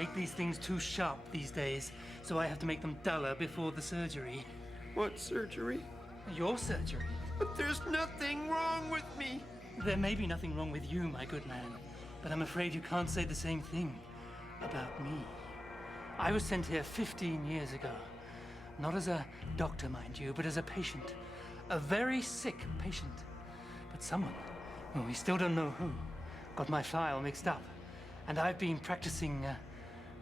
make these things too sharp these days, so I have to make them duller before the surgery. What surgery? Your surgery. But there's nothing wrong with me. There may be nothing wrong with you, my good man, but I'm afraid you can't say the same thing about me. I was sent here 15 years ago. Not as a doctor, mind you, but as a patient. A very sick patient. But someone, well, we still don't know who, got my file mixed up. And I've been practicing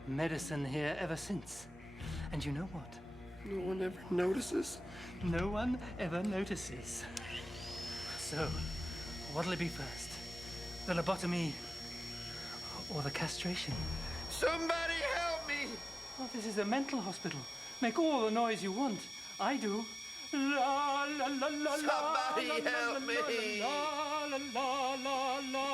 medicine here ever since. And you know what? No one ever notices? No one ever notices. So, what'll it be first? The lobotomy or the castration? Somebody help me! Well, this is a mental hospital. Make all the noise you want. I do. La la la la. Somebody help me! La la la la la.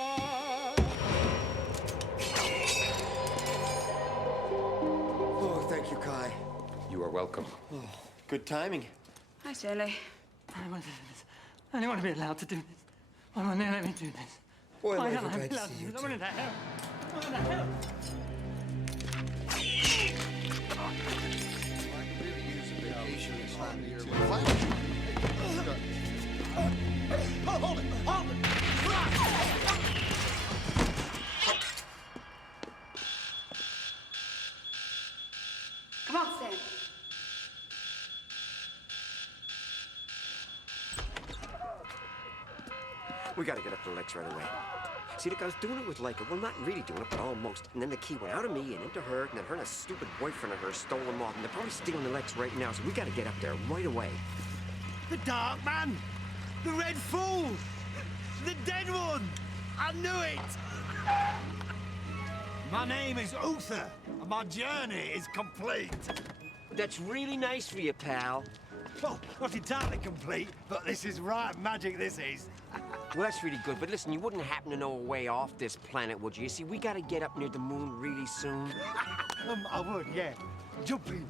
Oh, thank you, Kai. You are welcome. Oh, good timing. Hi, Shirley. I want to do this. I don't want to be allowed to do this. Why won't they let me do this? Well, Why I'm don't I glad be to allowed see to you do this? I too. want to help. I want to help. Hold it! Hold it! Come on, Stan. We gotta get up to Lexx right away. See, look, I was doing it with Leica. Well, not really doing it, but almost. And then the key went out of me and into her, and then her and a stupid boyfriend of hers stole them off. And they're probably stealing the Lexx right now, so we gotta get up there right away. The Dark Man! The Red Fool! The Dead One! I knew it! My name is Uther, and my journey is complete. That's really nice for you, pal. Well, not entirely complete, but this is right magic, this is. Well, that's really good, but listen, you wouldn't happen to know a way off this planet, would you? You see, we gotta get up near the moon really soon. I would, yeah. Jump in.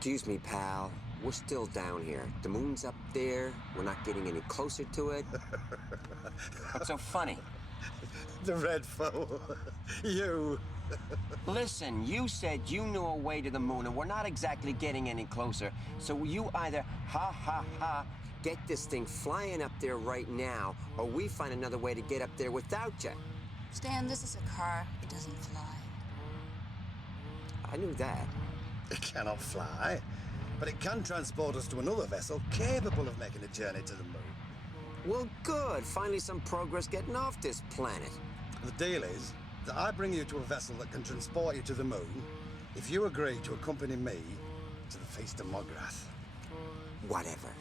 Excuse me, pal. We're still down here. The moon's up there. We're not getting any closer to it. What's so funny? The Red Fool. You. Listen, you said you knew a way to the moon, and we're not exactly getting any closer. So you either get this thing flying up there right now, or we find another way to get up there without you. Stan, this is a car. It doesn't fly. I knew that. It cannot fly, but it can transport us to another vessel capable of making a journey to the moon. Well, good. Finally some progress getting off this planet. The deal is that I bring you to a vessel that can transport you to the moon if you agree to accompany me to the Feast of Mograth. Whatever.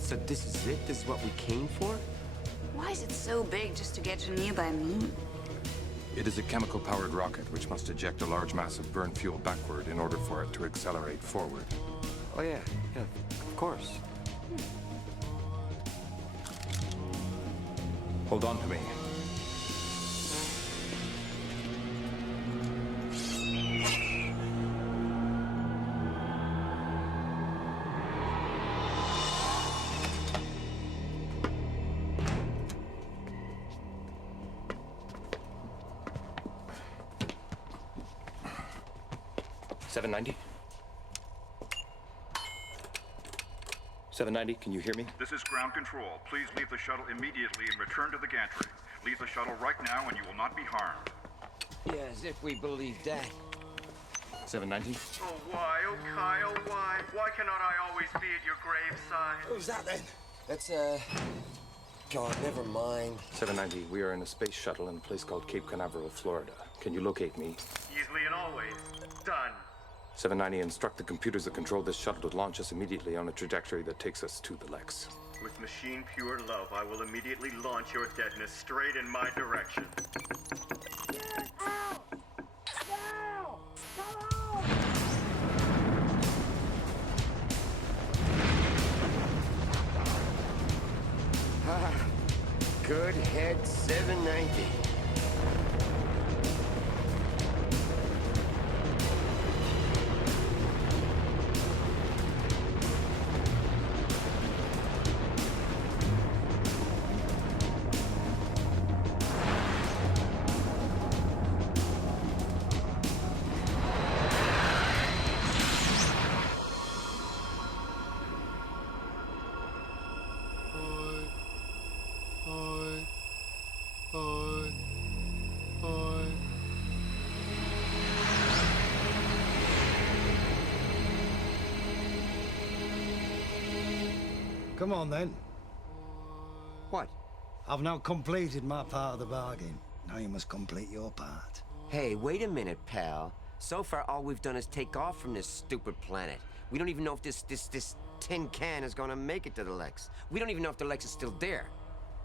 So this is it? This is what we came for? Why is it so big just to get to a nearby moon? It is a chemical-powered rocket which must eject a large mass of burnt fuel backward in order for it to accelerate forward. Oh, yeah, of course. Hold on to me. $790? $790, can you hear me? This is ground control. Please leave the shuttle immediately and return to the gantry. Leave the shuttle right now and you will not be harmed. Yeah, as if we believe that. 790? Oh, why? Oh, Kyle, why? Why cannot I always be at your graveside? Who's that then? That's, God, never mind. 790, we are in a space shuttle in a place called Cape Canaveral, Florida. Can you locate me? Easily and always. Done. 790, instruct the computers that control this shuttle to launch us immediately on a trajectory that takes us to the Lexx. With machine pure love, I will immediately launch your deadness straight in my direction. Good head 790. Come on then. What? I've now completed my part of the bargain. Now you must complete your part. Hey, wait a minute, pal. So far, all we've done is take off from this stupid planet. We don't even know if this tin can is gonna make it to the Lexx. We don't even know if the Lexx is still there.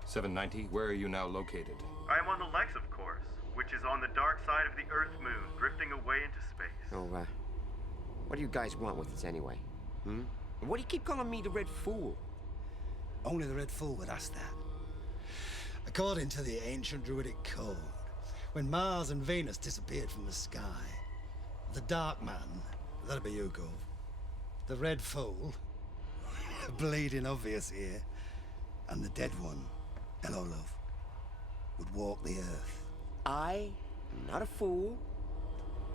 790, where are you now located? I am on the Lexx, of course, which is on the dark side of the Earth moon, drifting away into space. Oh, what do you guys want with us anyway? What do you keep calling me the Red Fool? Only the Red Fool would ask that. According to the ancient druidic code, when Mars and Venus disappeared from the sky, the Dark Man, that'd be you, Gov, the Red Fool, bleeding obvious here, and the Dead One, hello, love, would walk the Earth. I am not a fool.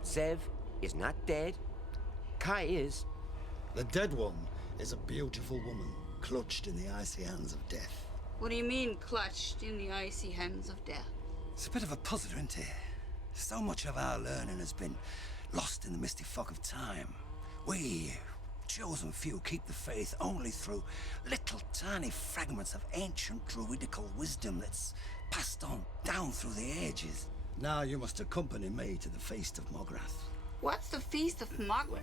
Sev is not dead. Kai is. The Dead One is a beautiful woman, clutched in the icy hands of death. What do you mean, clutched in the icy hands of death? It's a bit of a puzzler, isn't it? So much of our learning has been lost in the misty fog of time. We, chosen few, keep the faith only through little tiny fragments of ancient druidical wisdom that's passed on down through the ages. Now you must accompany me to the Feast of Mograth. What's the Feast of Mograth?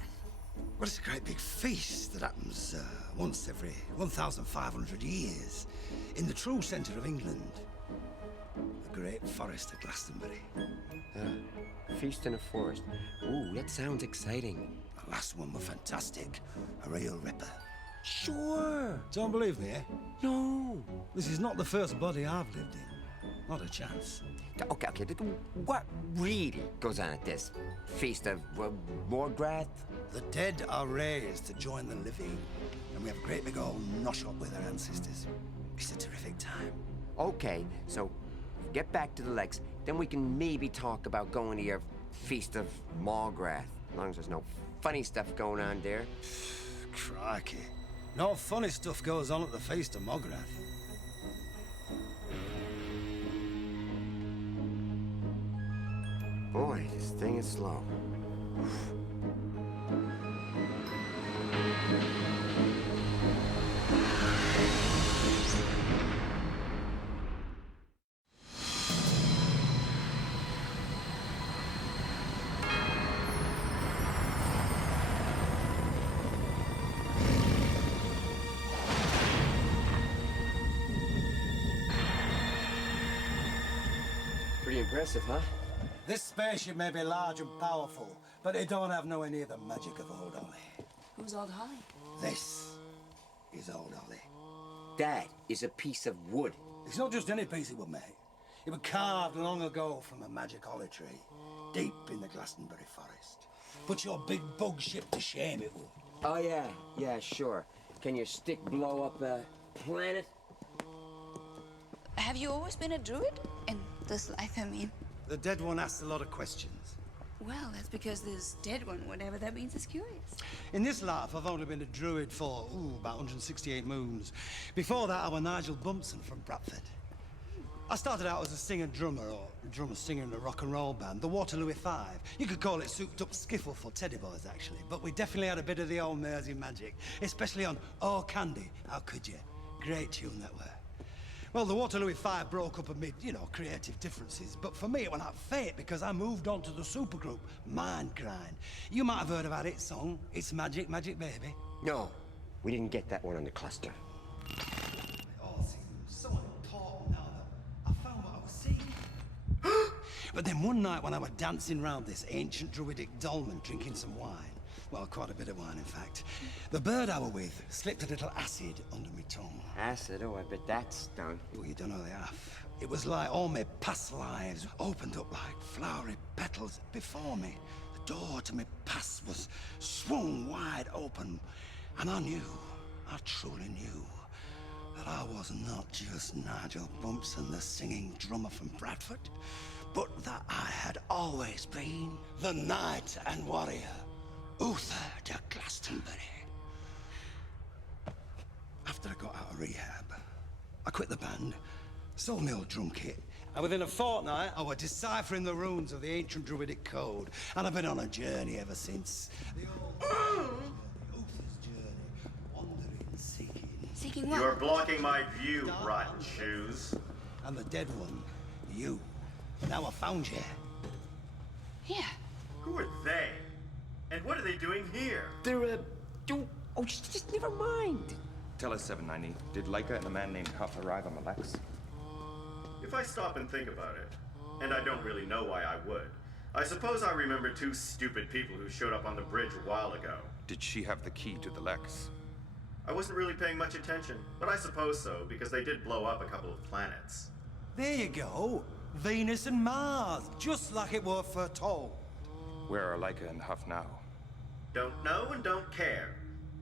Well, it's a great big feast that happens once every 1,500 years in the true centre of England. The great forest of Glastonbury. Feast in a forest. Ooh, that sounds exciting. The last one was fantastic. A real ripper. Sure. Don't believe me, eh? No. This is not the first body I've lived in. Not a chance. Okay. What really goes on at this Feast of Mograth? The dead are raised to join the living, and we have a great big old nosh-up with our ancestors. It's a terrific time. Okay, so get back to the Lexx, then we can maybe talk about going to your Feast of Mograth, as long as there's no funny stuff going on there. Crikey. No funny stuff goes on at the Feast of Mograth. Boy, this thing is slow. Pretty impressive, huh? This spaceship may be large and powerful, but it don't have nowhere near the magic of Old Ollie. Who's Old Holly? This is Old Ollie. That is a piece of wood. It's not just any piece it would make. It was carved long ago from a magic holly tree, deep in the Glastonbury forest. Put your big bug ship to shame, it would. Oh, yeah. Yeah, sure. Can your stick blow up a planet? Have you always been a druid? In this life, I mean. The dead one asks a lot of questions. Well, that's because this dead one, whatever that means, is curious. In this life, I've only been a druid for, about 168 moons. Before that, I was Nigel Bumpson from Bradford. I started out as a singer-drummer, or drummer-singer in a rock and roll band, the Waterloo 5. You could call it souped-up skiffle for teddy boys, actually. But we definitely had a bit of the old Mersey magic, especially on Oh Candy, How Could You? Great tune that were. Well, the Waterloo 5 broke up amid, creative differences. But for me, it went like fate because I moved on to the supergroup, Mindgrind. You might have heard about its song, It's Magic, Magic Baby. No, we didn't get that one on the cluster. It all seemed so important now that I found what I was seeing. But then one night when I was dancing round this ancient druidic dolmen drinking some wine, well, quite a bit of wine, in fact, the bird I was with slipped a little acid under my tongue. Acid? Oh, I bet that stung. Well, you don't know the half. It was like all my past lives opened up like flowery petals before me. The door to my past was swung wide open, and I truly knew, that I was not just Nigel Bumpson, the singing drummer from Bradford, but that I had always been the knight and warrior, Uther de Glastonbury. After I got out of rehab, I quit the band, sold my old drum kit, and within a fortnight, I was deciphering the runes of the ancient druidic code, and I've been on a journey ever since. The old Uther's journey, wandering, seeking. Seeking what? You're blocking my view, rotten shoes. And the dead one, you. Now I found you. Yeah. Who are they? And what are they doing here? They're, just never mind. Tell us, 790, did Leica and a man named Huff arrive on the Lexx? If I stop and think about it, and I don't really know why I would, I suppose I remember two stupid people who showed up on the bridge a while ago. Did she have the key to the Lexx? I wasn't really paying much attention, but I suppose so, because they did blow up a couple of planets. There you go. Venus and Mars, just like it were foretold. Where are Leica and Huff now? Don't know and don't care.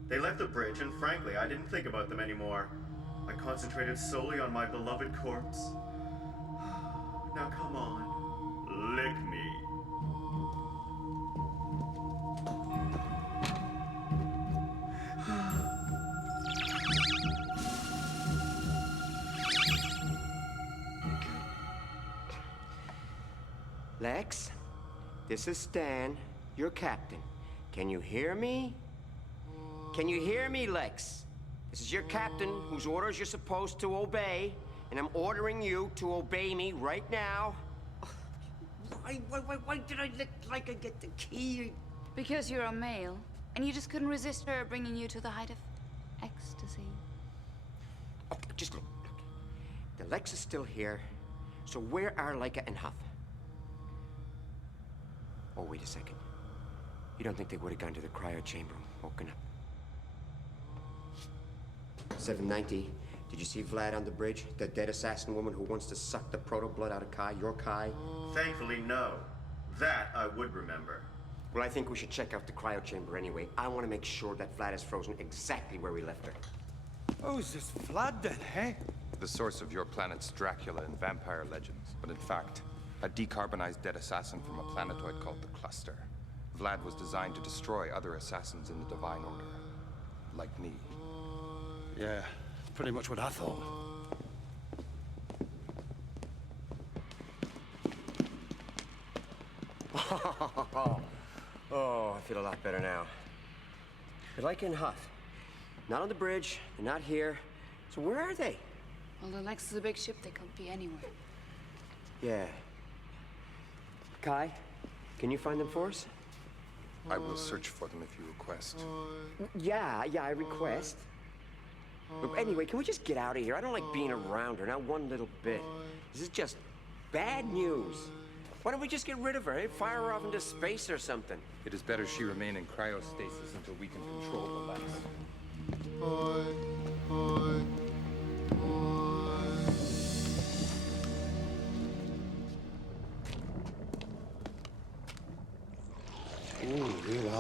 They left the bridge, and frankly, I didn't think about them anymore. I concentrated solely on my beloved corpse. Now come on, lick me. Lex, this is Stan, your captain. Can you hear me? Can you hear me, Lex? This is your captain, whose orders you're supposed to obey, and I'm ordering you to obey me right now. Why did I let Leica get the key? Because you're a male, and you just couldn't resist her bringing you to the height of ecstasy. Oh, just look. The Lex is still here, so where are Leica and Huff? Oh, wait a second. You don't think they would have gone to the cryo chamber and woken up? 790, did you see Vlad on the bridge? The dead assassin woman who wants to suck the proto-blood out of Kai, your Kai? Thankfully, no. That I would remember. Well, I think we should check out the cryo chamber anyway. I want to make sure that Vlad is frozen exactly where we left her. Who's this Vlad then, eh? The source of your planet's Dracula and vampire legends, but in fact, a decarbonized dead assassin from a planetoid called the Cluster. Vlad was designed to destroy other assassins in the Divine Order. Like me. Yeah, pretty much what I thought. Oh, I feel a lot better now. They're like in Huff. Not on the bridge, they're not here. So where are they? Well, the Lexx is a big ship. They could be anywhere. Yeah. Kai, can you find them for us? I will search for them if you request. Yeah, I request. But anyway, can we just get out of here? I don't like being around her, not one little bit. This is just bad news. Why don't we just get rid of her, eh? Fire her off into space or something. It is better she remain in cryostasis until we can control the Lexx.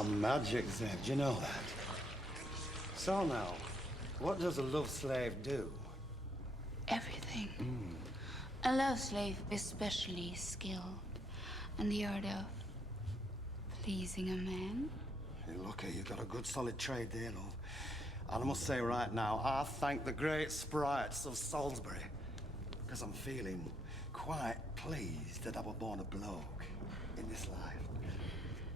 I'm magic, Zeb. Do you know that? So now, what does a love slave do? Everything. A love slave is specially skilled in the art of pleasing a man. Hey, look here, you've got a good solid trade there, love. And I must say right now, I thank the great sprites of Salisbury, because I'm feeling quite pleased that I was born a bloke in this life.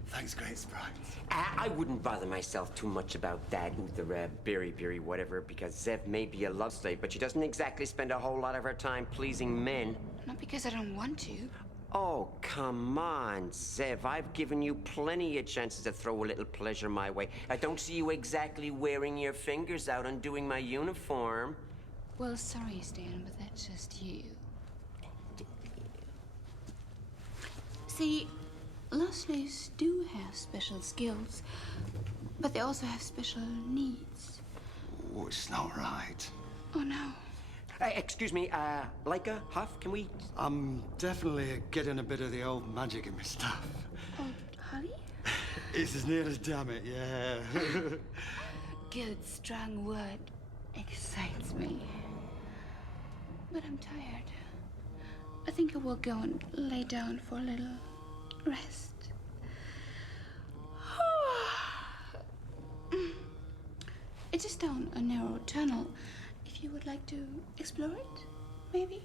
Thanks, great sprites. I wouldn't bother myself too much about that, Uther, Berry, whatever, because Zev may be a love slave, but she doesn't exactly spend a whole lot of her time pleasing men. Not because I don't want to. Oh, come on, Zev. I've given you plenty of chances to throw a little pleasure my way. I don't see you exactly wearing your fingers out undoing my uniform. Well, sorry, Stan, but that's just you. See, love slaves do have special skills, but they also have special needs. Oh, it's not right. Oh, no. Excuse me, Leica, Huff, can we... I'm definitely getting a bit of the old magic in my stuff. Oh, Holly? It's as near as damn it, yeah. Good, strong word excites me. But I'm tired. I think I will go and lay down for a little rest. It's just down a narrow tunnel. If you would like to explore it, maybe?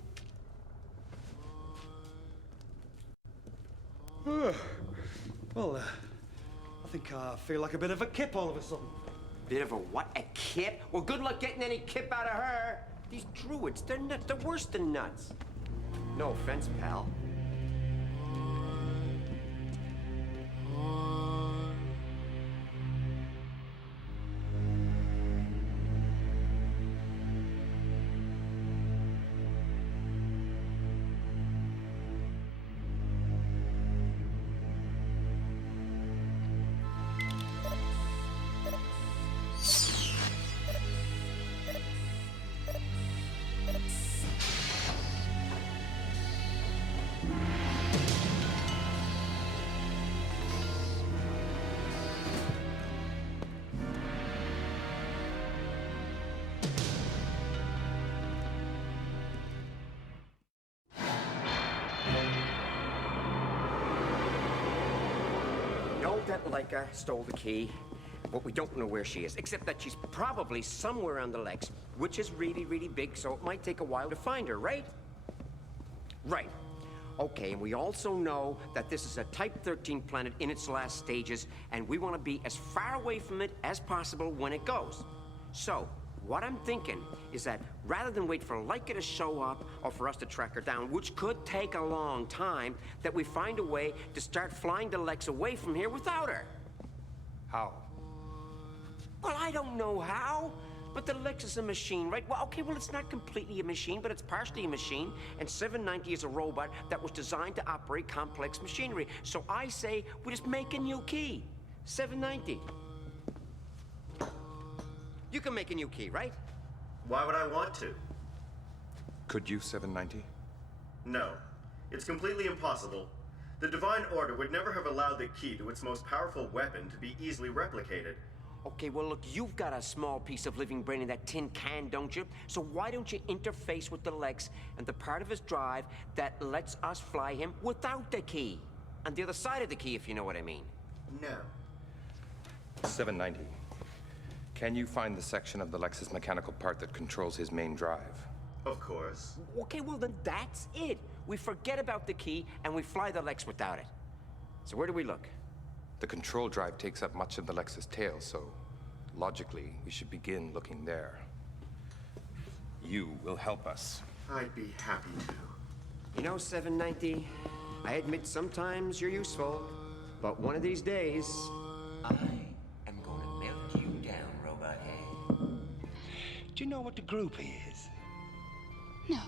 Well, I think I feel like a bit of a kip all of a sudden. Bit of a what? A kip? Well, good luck getting any kip out of her. These druids, they're nuts. They're worse than nuts. No offense, pal. That Leica stole the key, but we don't know where she is, except that she's probably somewhere on the Lexx, which is really, really big, so it might take a while to find her, right? Right. Okay, and we also know that this is a Type 13 planet in its last stages, and we want to be as far away from it as possible when it goes. So, what I'm thinking is that rather than wait for Leica to show up or for us to track her down, which could take a long time, that we find a way to start flying the Lexx away from here without her. How? Well, I don't know how, but the Lexx is a machine, right? Well, okay, well, it's not completely a machine, but it's partially a machine, and 790 is a robot that was designed to operate complex machinery. So I say we just make a new key. 790. You can make a new key, right? Why would I want to? Could you, 790? No. It's completely impossible. The Divine Order would never have allowed the key to its most powerful weapon to be easily replicated. Okay, well, look, you've got a small piece of living brain in that tin can, don't you? So why don't you interface with the Lexx and the part of his drive that lets us fly him without the key? On the other side of the key, if you know what I mean. No. 790. Can you find the section of the Lexx's mechanical part that controls his main drive? Of course. Okay, well, then that's it. We forget about the key and we fly the Lexx without it. So where do we look? The control drive takes up much of the Lexx's tail, so logically, we should begin looking there. You will help us. I'd be happy to. You know, 790, I admit sometimes you're useful, but one of these days, I am gonna melt you down, robot head. Do you know what a groupie is? No.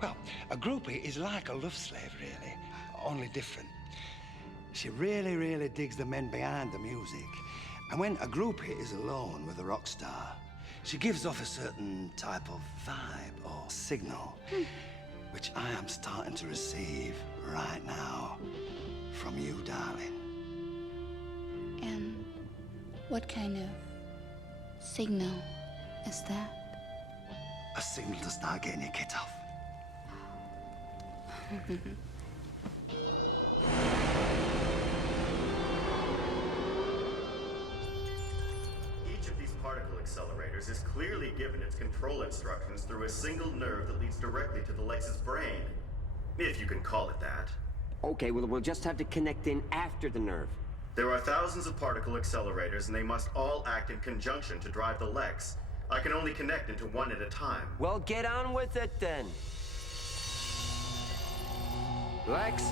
Well, a groupie is like a love slave, really, only different. She really, really digs the men behind the music. And when a groupie is alone with a rock star, she gives off a certain type of vibe or signal, which I am starting to receive right now from you, darling. And What kind of signal is that? A signal to start getting your kit off. Each of these particle accelerators is clearly given its control instructions through a single nerve that leads directly to the Lexx's brain. If you can call it that. Okay, well, we'll just have to connect in after the nerve. There are thousands of particle accelerators, and they must all act in conjunction to drive the Lexx. I can only connect into one at a time. Well, get on with it then. Lexx?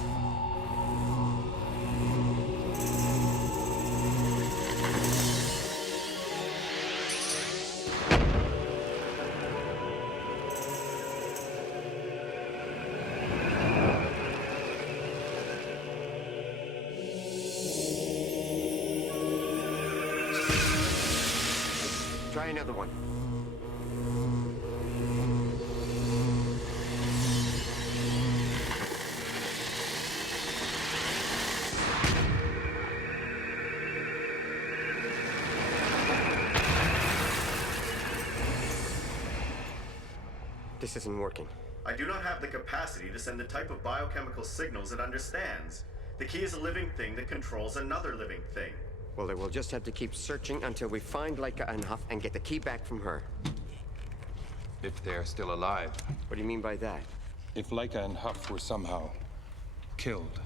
Try another one. This isn't working. I do not have the capacity to send the type of biochemical signals it understands. The key is a living thing that controls another living thing. Well, then we'll just have to keep searching until we find Leica and Huff and get the key back from her. If they're still alive. What do you mean by that? If Leica and Huff were somehow killed,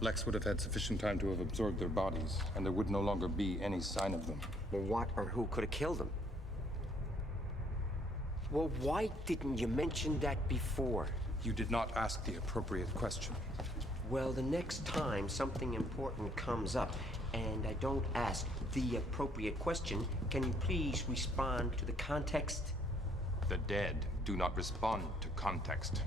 Lexx would have had sufficient time to have absorbed their bodies, and there would no longer be any sign of them. Well, what or who could have killed them? Well, why didn't you mention that before? You did not ask the appropriate question. Well, the next time something important comes up, and I don't ask the appropriate question, can you please respond to the context? The dead do not respond to context.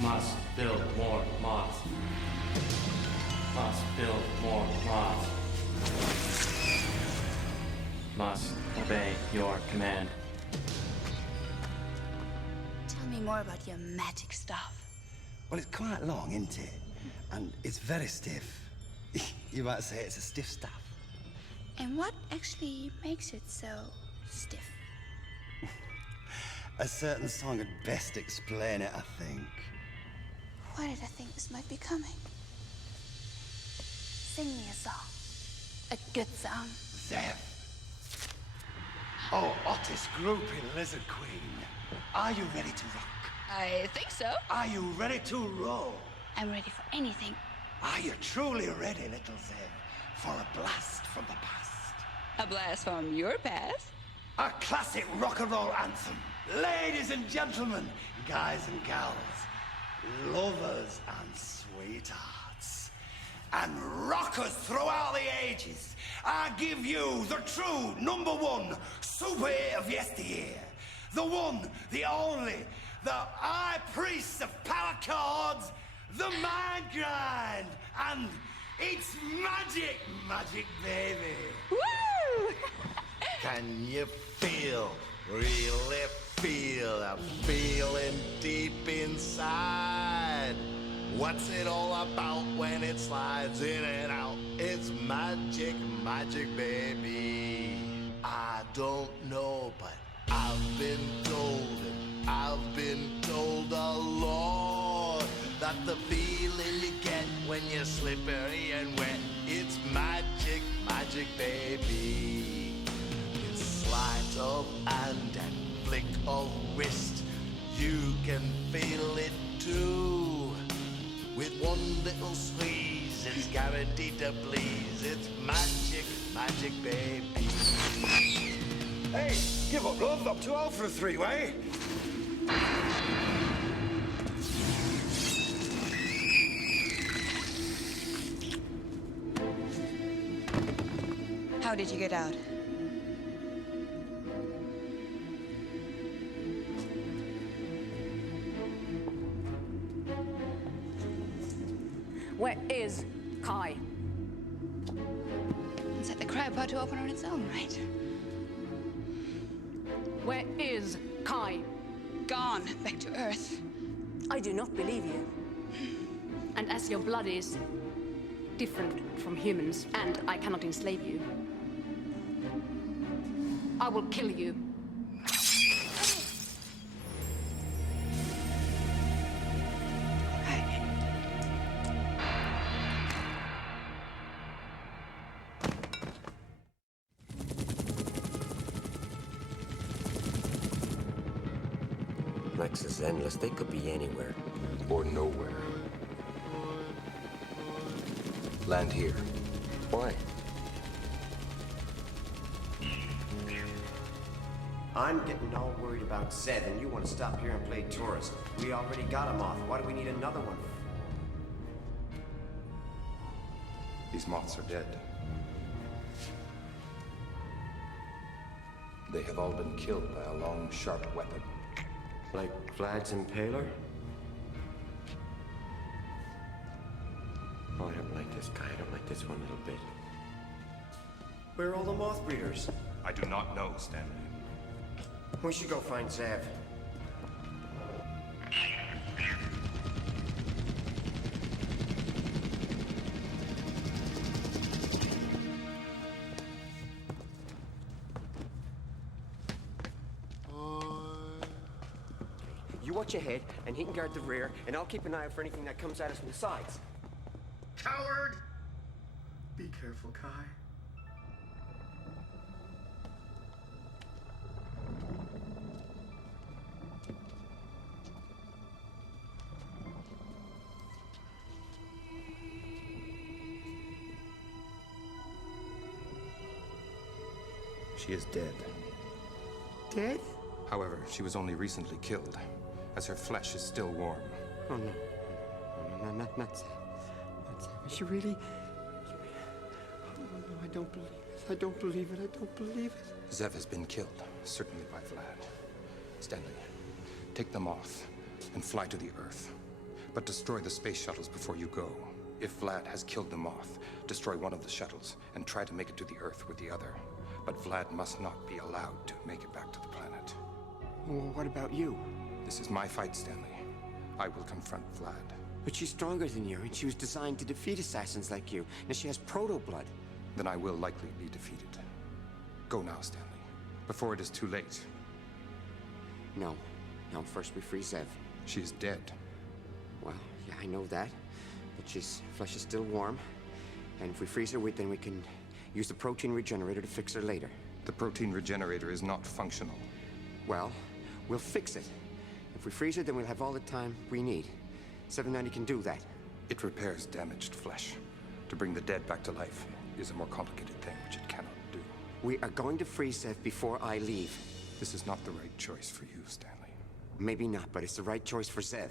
Must build more moths. Must build more moths. Must obey your command. Tell me more about your magic stuff. Well, it's quite long, isn't it? And it's very stiff. You might say it's a stiff stuff. And what actually makes it so stiff? A certain song would best explain it, I think. Why did I think this might be coming? Sing me a song. A good song. Zev. Oh, hottest groupie lizard queen. Are you ready to rock? I think so. Are you ready to roll? I'm ready for anything. Are you truly ready, little Zev, for a blast from the past? A blast from your past? A classic rock and roll anthem. Ladies and gentlemen, guys and gals, lovers and sweethearts, and rockers throughout the ages, I give you the true #1 super hit of yesteryear. The one, the only, the high priest of power chords, the mind grind, and it's magic, magic baby. Woo! Can you feel, really feel that feeling deep inside? What's it all about when it slides in and out? It's magic, magic, baby. I don't know, but I've been told a lot that the feeling you get when you're slippery and wet, it's magic, magic, baby. It's sleight of hand and flick of wrist. You can feel it too. With one little squeeze, it's guaranteed to please. It's magic, magic, baby. Hey, give up, love. I'm too old for a three-way. How did you get out? Where is Kai? Inside the cryopod to open on its own, right? Where is Kai? Gone back to Earth. I do not believe you. And as your blood is different from humans, and I cannot enslave you, I will kill you. Lexx is endless. They could be anywhere. Or nowhere. Land here. Why? I'm getting all worried about Zed, and you want to stop here and play tourist. We already got a moth. Why do we need another one? These moths are dead. They have all been killed by a long, sharp weapon. Like Vlad's Impaler? Oh, I don't like this guy. I don't like this one little bit. Where are all the moth breeders? I do not know, Stanley. We should go find Zev. You watch ahead, and he can guard the rear, and I'll keep an eye out for anything that comes at us from the sides. Coward! Be careful, Kai. She is dead. Dead? However, she was only recently killed, as her flesh is still warm. Oh, no. No, not Zev. Not Zev. Is she really? Oh, no, I don't believe it. I don't believe it. I don't believe it. Zev has been killed, certainly by Vlad. Stanley, take the moth and fly to the Earth. But destroy the space shuttles before you go. If Vlad has killed the moth, destroy one of the shuttles and try to make it to the Earth with the other. But Vlad must not be allowed to make it back to the planet. Well, what about you? This is my fight, Stanley. I will confront Vlad. But she's stronger than you, and she was designed to defeat assassins like you. Now she has proto-blood. Then I will likely be defeated. Go now, Stanley, before it is too late. No. No, first we free Zev. She is dead. Well, yeah, I know that. But she's flesh is still warm. And if we freeze her, then we can use the protein regenerator to fix her later. The protein regenerator is not functional. Well, we'll fix it. If we freeze her, then we'll have all the time we need. 790 can do that. It repairs damaged flesh. To bring the dead back to life is a more complicated thing, which it cannot do. We are going to freeze Zev before I leave. This is not the right choice for you, Stanley. Maybe not, but it's the right choice for Zev.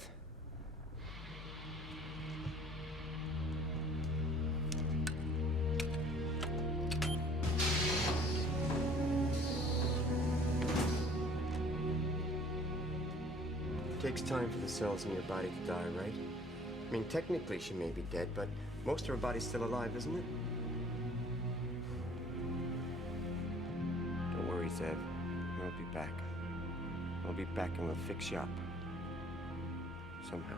It takes time for the cells in your body to die, right? I mean, technically she may be dead, but most of her body's still alive, isn't it? Don't worry, Zev. I'll be back. I'll be back and we'll fix you up. Somehow.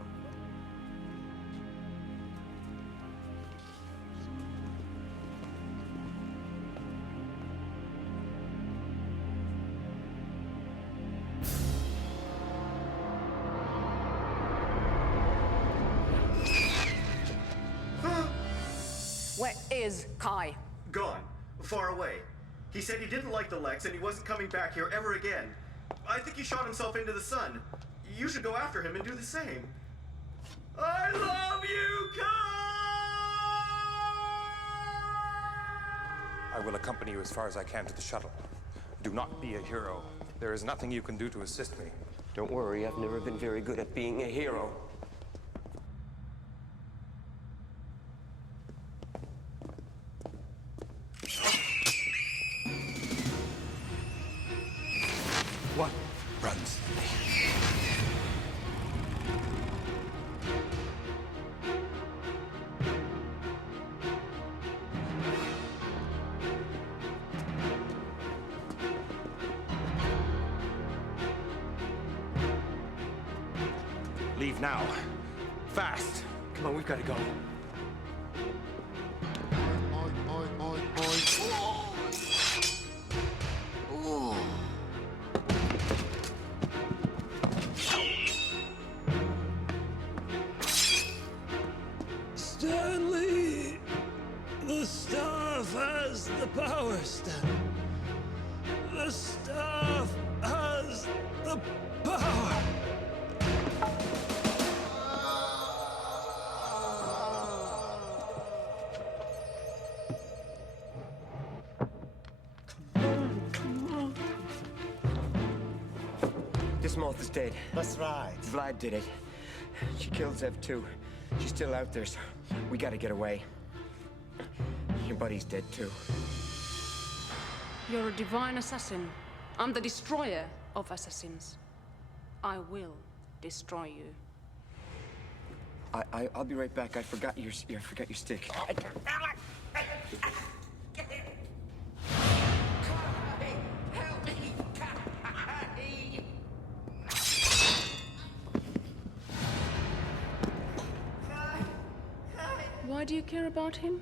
Where is Kai? Gone. Far away. He said he didn't like the Lexx and he wasn't coming back here ever again. I think he shot himself into the sun. You should go after him and do the same. I love you, Kai! I will accompany you as far as I can to the shuttle. Do not be a hero. There is nothing you can do to assist me. Don't worry, I've never been very good at being a hero. What? Runs. Lead leave now. Fast. Come on, we've got to go. Stanley! The staff has the power, Stanley. The staff has the power. This moth is dead. That's right. Vlad did it. She killed Zev too. She's still out there, so we gotta get away. Your buddy's dead too. You're a divine assassin. I'm the destroyer of assassins. I will destroy you. I'll be right back. I forgot your stick. Why do you care about him?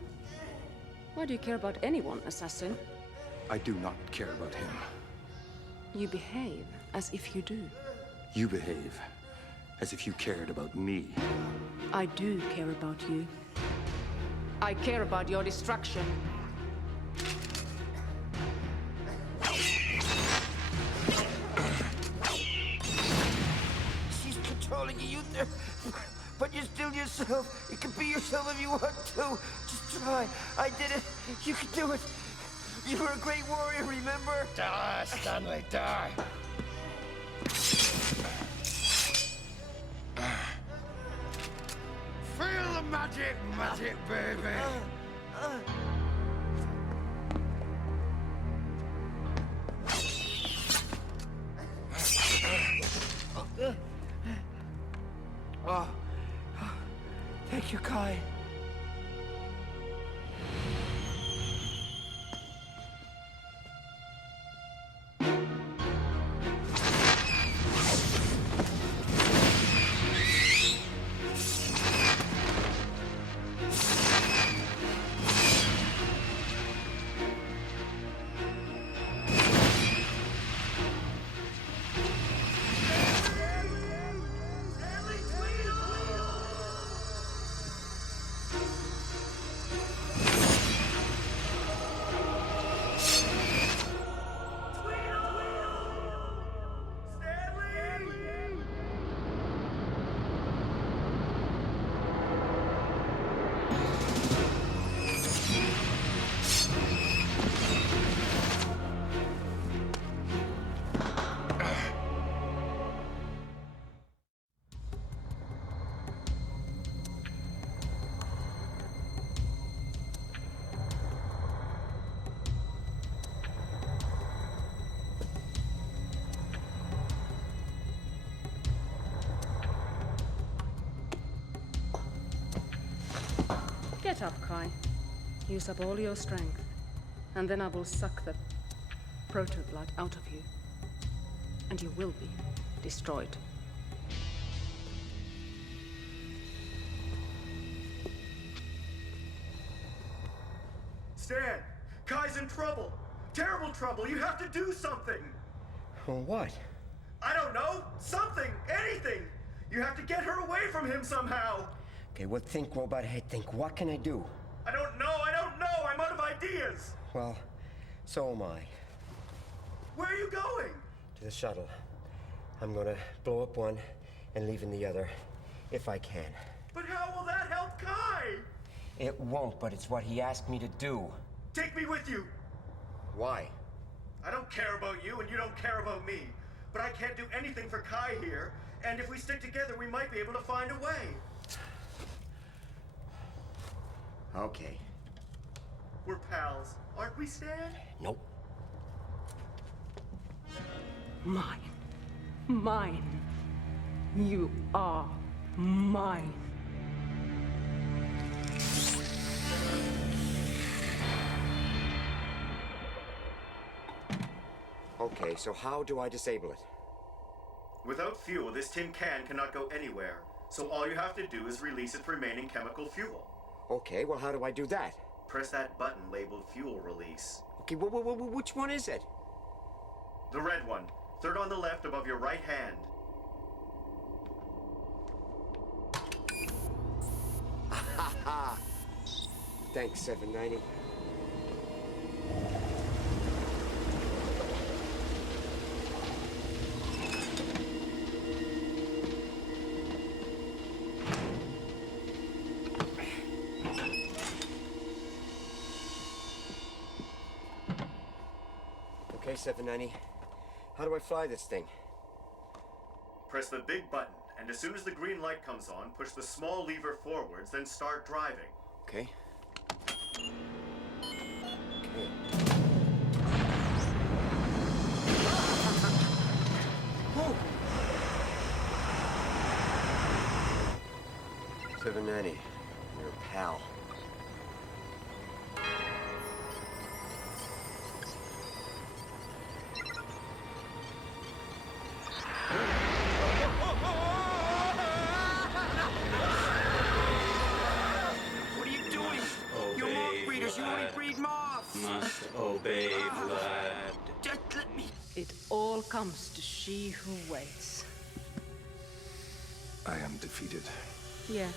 Why do you care about anyone, assassin? I do not care about him. You behave as if you do. You behave as if you cared about me. I do care about you. I care about your destruction. She's controlling you there, but you're still yourself. You can be yourself if you want to. Just try. I did it. You can do it. You were a great warrior, remember? Die, Stanley, die. Feel the magic, magic, baby. Thank you, Kai. Get up, Kai. Use up all your strength. And then I will suck the proto-blood out of you. And you will be destroyed. Stan, Kai's in trouble. Terrible trouble. You have to do something. Well, what? I don't know. Something. Anything. You have to get her away from him somehow. Okay, well, think, robot head, think. What can I do? I don't know. I'm out of ideas. Well, so am I. Where are you going? To the shuttle. I'm gonna blow up one and leave in the other, if I can. But how will that help Kai? It won't, but it's what he asked me to do. Take me with you. Why? I don't care about you and you don't care about me. But I can't do anything for Kai here. And if we stick together, we might be able to find a way. Okay. We're pals, aren't we, Stan? Nope. Mine. Mine. You are mine. Okay, so how do I disable it? Without fuel, this tin can cannot go anywhere. So all you have to do is release its remaining chemical fuel. Okay, well, how do I do that? Press that button labeled fuel release. Okay, which one is it? The red one. Third on the left above your right hand. Ha ha! Thanks, 790. Okay, 790. How do I fly this thing? Press the big button, and as soon as the green light comes on, push the small lever forwards, then start driving. Okay. Okay. 790. You're a pal. What are you doing? You're moth breeders. You only breed moths. Must obey, Vlad. Just let me. It all comes to she who waits. I am defeated. Yes.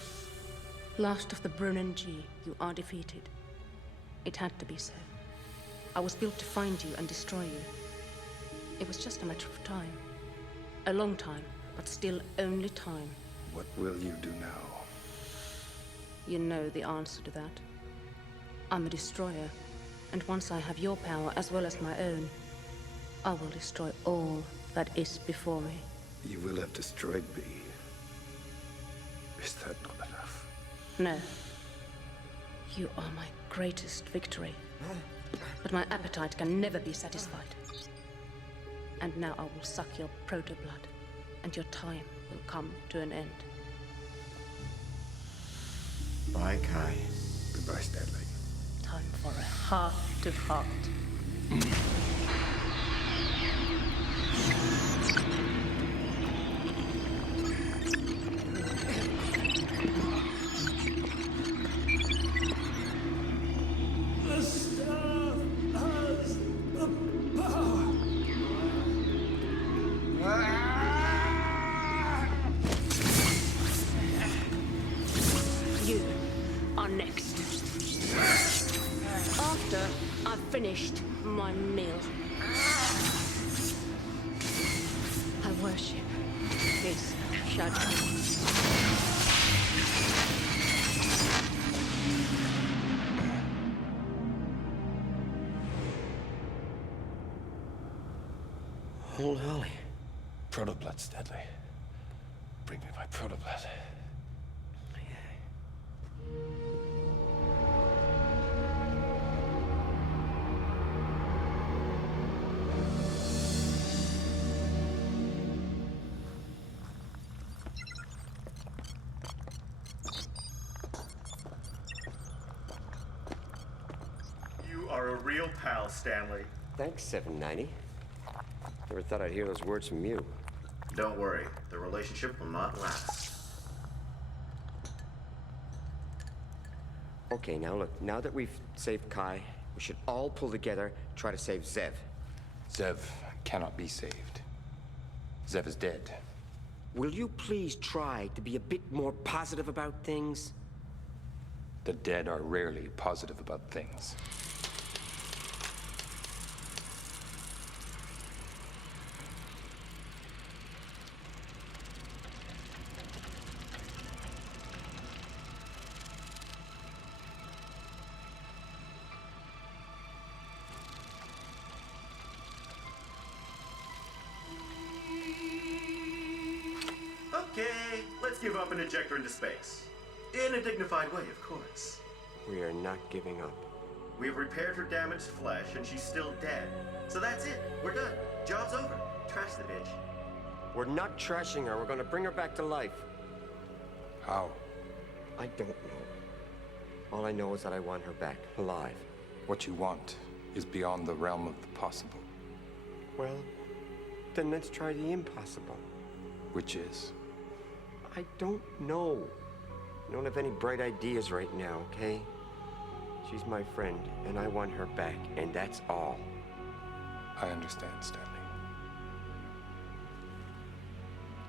Last of the Brunanji, you are defeated. It had to be so. I was built to find you and destroy you. It was just a matter of time. A long time, but still only time. What will you do now? You know the answer to that. I'm a destroyer, and once I have your power as well as my own, I will destroy all that is before me. You will have destroyed me. Is that not enough? No. You are my greatest victory. But my appetite can never be satisfied. And now I will suck your proto-blood, and your time will come to an end. Bye, Kai. Goodbye, Stanley. Time for a heart-to-heart. You are next. After I've finished my meal. I worship his shadow. Old Holly. Protoblood, Stanley. Bring me my protoblood. You are a real pal, Stanley. Thanks, 790. Never thought I'd hear those words from you. Don't worry, the relationship will not last. Okay, now look, now that we've saved Kai, we should all pull together, try to save Zev. Zev cannot be saved. Zev is dead. Will you please try to be a bit more positive about things? The dead are rarely positive about things. Okay, let's give up and eject her into space. In a dignified way, of course. We are not giving up. We've repaired her damaged flesh, and she's still dead. So that's it. We're done. Job's over. Trash the bitch. We're not trashing her. We're gonna bring her back to life. How? I don't know. All I know is that I want her back, alive. What you want is beyond the realm of the possible. Well, then let's try the impossible. Which is? I don't know. I don't have any bright ideas right now, okay? She's my friend, and I want her back, and that's all. I understand, Stanley.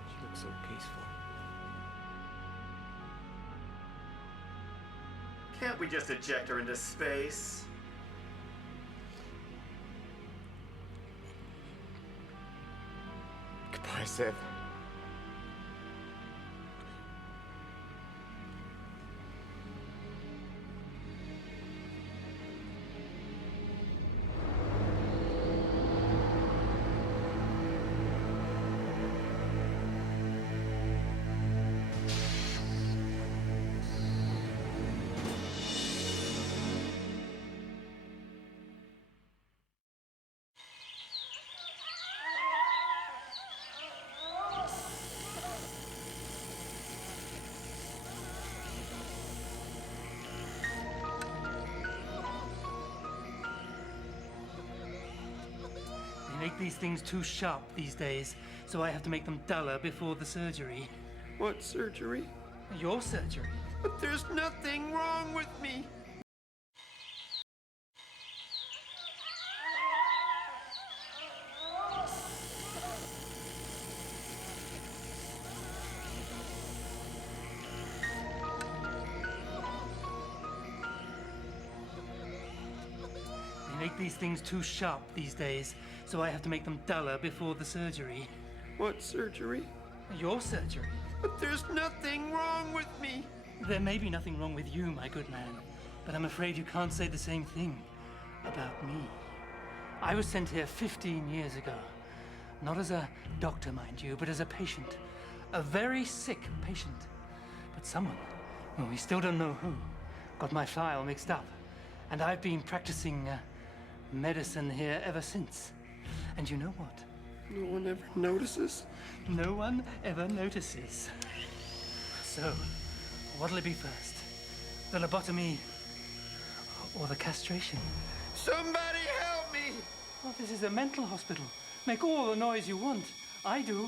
She looks so peaceful. Can't we just eject her into space? Goodbye, Seth. They make these things too sharp these days, so I have to make them duller before the surgery. What surgery? Your surgery. But there's nothing wrong with me. They make these things too sharp these days, so I have to make them duller before the surgery. What surgery? Your surgery. But there's nothing wrong with me. There may be nothing wrong with you, my good man, but I'm afraid you can't say the same thing about me. I was sent here 15 years ago. Not as a doctor, mind you, but as a patient. A very sick patient. But someone, well, we still don't know who, got my file mixed up. And I've been practicing medicine here ever since. And you know what? No one ever notices? No one ever notices. So, what'll it be first? The lobotomy or the castration? Somebody help me! Well, this is a mental hospital. Make all the noise you want. I do.